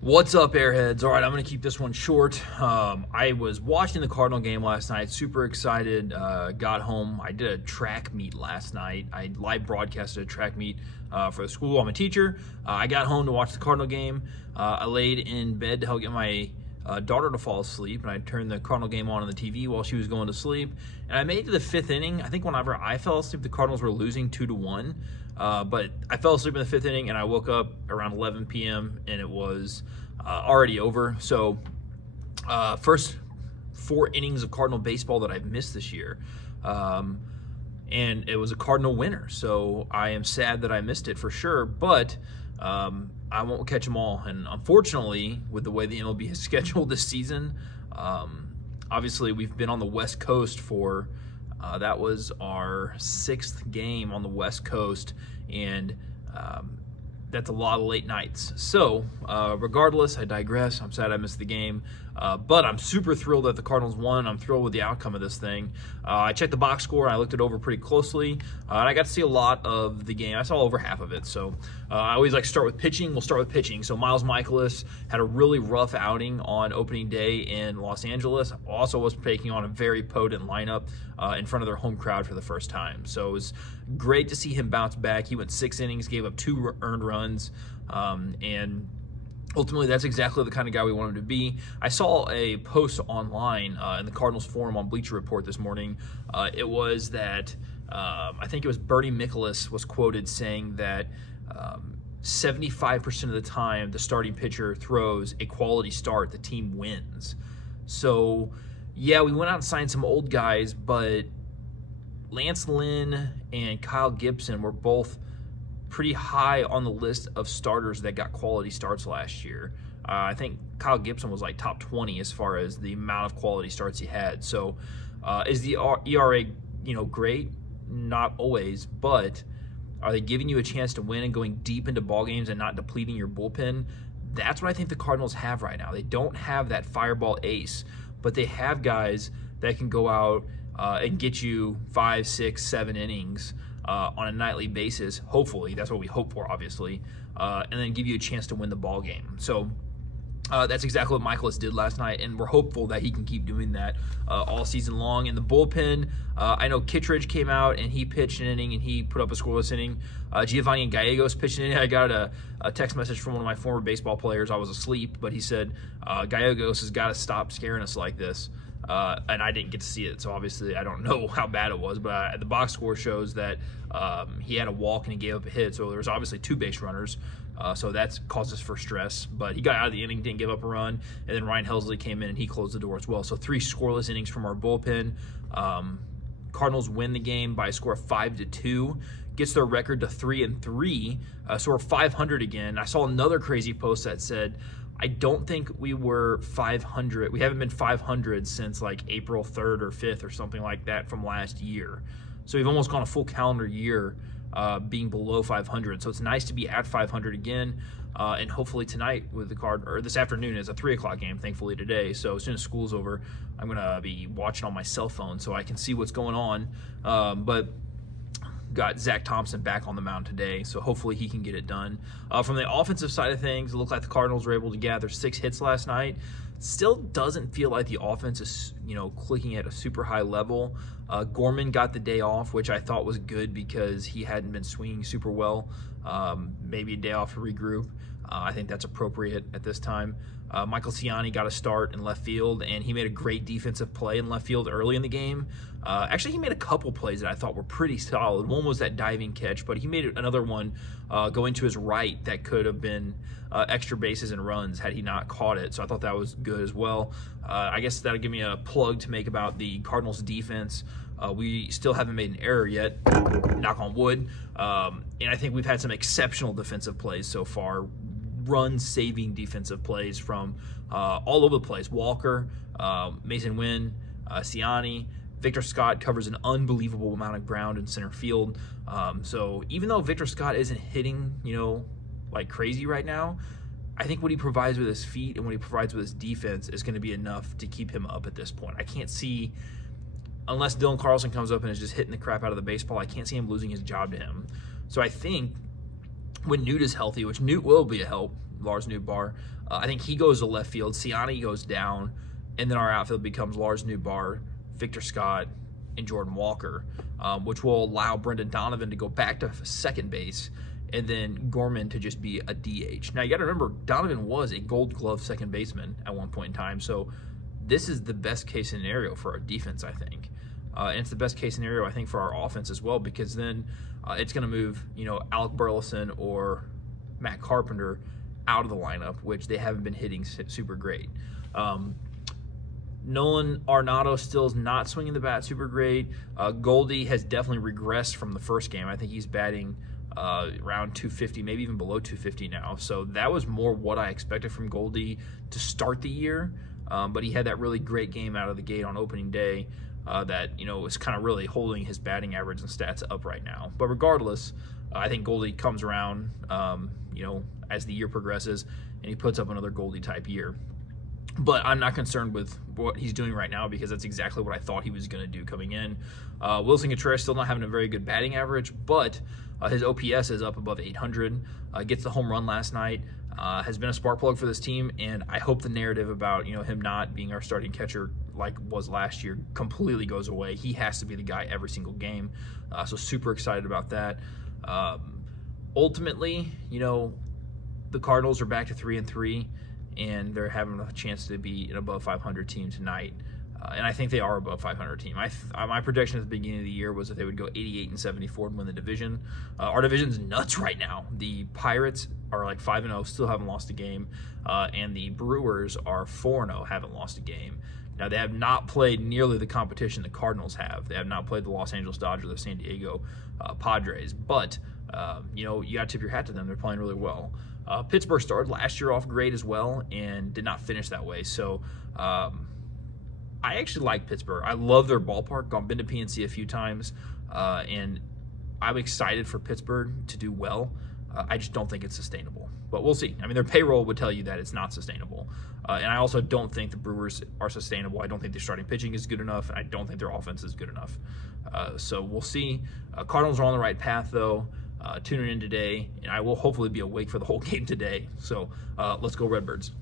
What's up, Airheads? All right, I'm going to keep this one short. I was watching the Cardinal game last night, super excited. Got home. I did a track meet last night. I live broadcasted a track meet for the school. I'm a teacher. I got home to watch the Cardinal game. I laid in bed to help get my daughter to fall asleep, and I turned the Cardinal game on the TV while she was going to sleep. And I made it to the fifth inning. I think whenever I fell asleep, the Cardinals were losing 2-1. But I fell asleep in the fifth inning, and I woke up around 11 p.m., and it was already over. So first 4 innings of Cardinal baseball that I've missed this year. And it was a Cardinal winner. So I am sad that I missed it for sure, but I won't catch them all. And unfortunately, with the way the MLB has scheduled this season, obviously we've been on the West Coast for that was our 6th game on the West Coast, and that's a lot of late nights. So regardless, I digress. I'm sad I missed the game, but I'm super thrilled that the Cardinals won. I'm thrilled with the outcome of this thing. I checked the box score, and I looked it over pretty closely, and I got to see a lot of the game. I saw over half of it. So I always like to start with pitching. We'll start with pitching. So Miles Mikolas had a really rough outing on opening day in Los Angeles. Also was taking on a very potent lineup in front of their home crowd for the first time. So it was great to see him bounce back. He went 6 innings, gave up 2 earned runs, and ultimately that's exactly the kind of guy we want him to be. I saw a post online in the Cardinals forum on Bleacher Report this morning. It was that I think it was Bernie Miklasz was quoted saying that 75% of the time the starting pitcher throws a quality start, the team wins. So yeah, we went out and signed some old guys, but Lance Lynn and Kyle Gibson were both pretty high on the list of starters that got quality starts last year. I think Kyle Gibson was like top 20 as far as the amount of quality starts he had. So is the ERA, great? Not always, but are they giving you a chance to win and going deep into ball games and not depleting your bullpen? That's what I think the Cardinals have right now. They don't have that fireball ace, but they have guys that can go out and get you 5, 6, 7 innings on a nightly basis. Hopefully, that's what we hope for, obviously, and then give you a chance to win the ball game. So that's exactly what Mikolas did last night, and we're hopeful that he can keep doing that all season long. In the bullpen, I know Kittredge came out and he pitched an inning and he put up a scoreless inning. Giovanni Gallegos pitched an inning. I got a text message from one of my former baseball players. I was asleep, but he said, Gallegos has got to stop scaring us like this. And I didn't get to see it, so obviously I don't know how bad it was, but the box score shows that he had a walk and he gave up a hit, so there was obviously 2 base runners, so that's caused us for stress. But he got out of the inning, didn't give up a run, and then Ryan Helsley came in and he closed the door as well. So 3 scoreless innings from our bullpen. Cardinals win the game by a score of 5-2, gets their record to 3-3, so we're 500 again. I saw another crazy post that said, I don't think we were 500. We haven't been 500 since like April 3rd or 5th or something like that from last year. So we've almost gone a full calendar year being below 500. So it's nice to be at 500 again. And hopefully tonight with the or this afternoon is a 3 o'clock game, thankfully today. So as soon as school's over, I'm going to be watching on my cell phone so I can see what's going on. But got Zach Thompson back on the mound today, so hopefully he can get it done. From the offensive side of things, it looked like the Cardinals were able to gather 6 hits last night. Still doesn't feel like the offense is, clicking at a super high level. Gorman got the day off, which I thought was good because he hadn't been swinging super well. Maybe a day off to regroup. I think that's appropriate at this time. Michael Ciani got a start in left field, and he made a great defensive play in left field early in the game. Actually, he made a couple plays that I thought were pretty solid. One was that diving catch, but he made another one going to his right that could have been extra bases and runs had he not caught it. So I thought that was good as well. I guess that'll give me a plug to make about the Cardinals defense. We still haven't made an error yet, knock on wood. And I think we've had some exceptional defensive plays so far. Run-saving defensive plays from all over the place. Walker, Mason Wynn, Ciani, Victor Scott covers an unbelievable amount of ground in center field. So even though Victor Scott isn't hitting, like crazy right now, I think what he provides with his feet and what he provides with his defense is going to be enough to keep him up at this point. I can't see, unless Dylan Carlson comes up and is just hitting the crap out of the baseball, I can't see him losing his job to him. So I think when Newt is healthy, which Newt will be a help, Lars Nootbaar. I think he goes to left field. Siani goes down, and then our outfield becomes Lars Nootbaar, Victor Scott, and Jordan Walker, which will allow Brendan Donovan to go back to second base, and then Gorman to just be a DH. Now, you got to remember, Donovan was a Gold Glove second baseman at one point in time, so this is the best case scenario for our defense, I think. And it's the best case scenario, I think, for our offense as well, because then it's going to move, Alec Burleson or Matt Carpenter out of the lineup, which they haven't been hitting super great. Nolan Arenado still is not swinging the bat super great. Goldie has definitely regressed from the first game. I think he's batting around 250, maybe even below 250 now. So that was more what I expected from Goldie to start the year. But he had that really great game out of the gate on opening day that, is kind of really holding his batting average and stats up right now. But regardless, I think Goldie comes around, as the year progresses, and he puts up another Goldie-type year. But I'm not concerned with what he's doing right now because that's exactly what I thought he was going to do coming in. Wilson Contreras still not having a very good batting average, but his OPS is up above 800. Gets the home run last night. Has been a spark plug for this team, and I hope the narrative about him not being our starting catcher like was last year completely goes away. He has to be the guy every single game. So super excited about that. Ultimately, the Cardinals are back to 3-3. And they're having a chance to be an above 500 team tonight. And I think they are above 500 team. My projection at the beginning of the year was that they would go 88-74 and win the division. Our division's nuts right now. The Pirates are like 5-0, still haven't lost a game. And the Brewers are 4-0, haven't lost a game. Now, they have not played nearly the competition the Cardinals have. They have not played the Los Angeles Dodgers or the San Diego Padres. But, you got to tip your hat to them. They're playing really well. Pittsburgh started last year off great as well and did not finish that way. So I actually like Pittsburgh. I love their ballpark. I've been to PNC a few times, and I'm excited for Pittsburgh to do well. I just don't think it's sustainable. But we'll see. I mean, their payroll would tell you that it's not sustainable. And I also don't think the Brewers are sustainable. I don't think their starting pitching is good enough, and I don't think their offense is good enough. So we'll see. Cardinals are on the right path, though. Tuning in today, and I will hopefully be awake for the whole game today. So let's go Redbirds.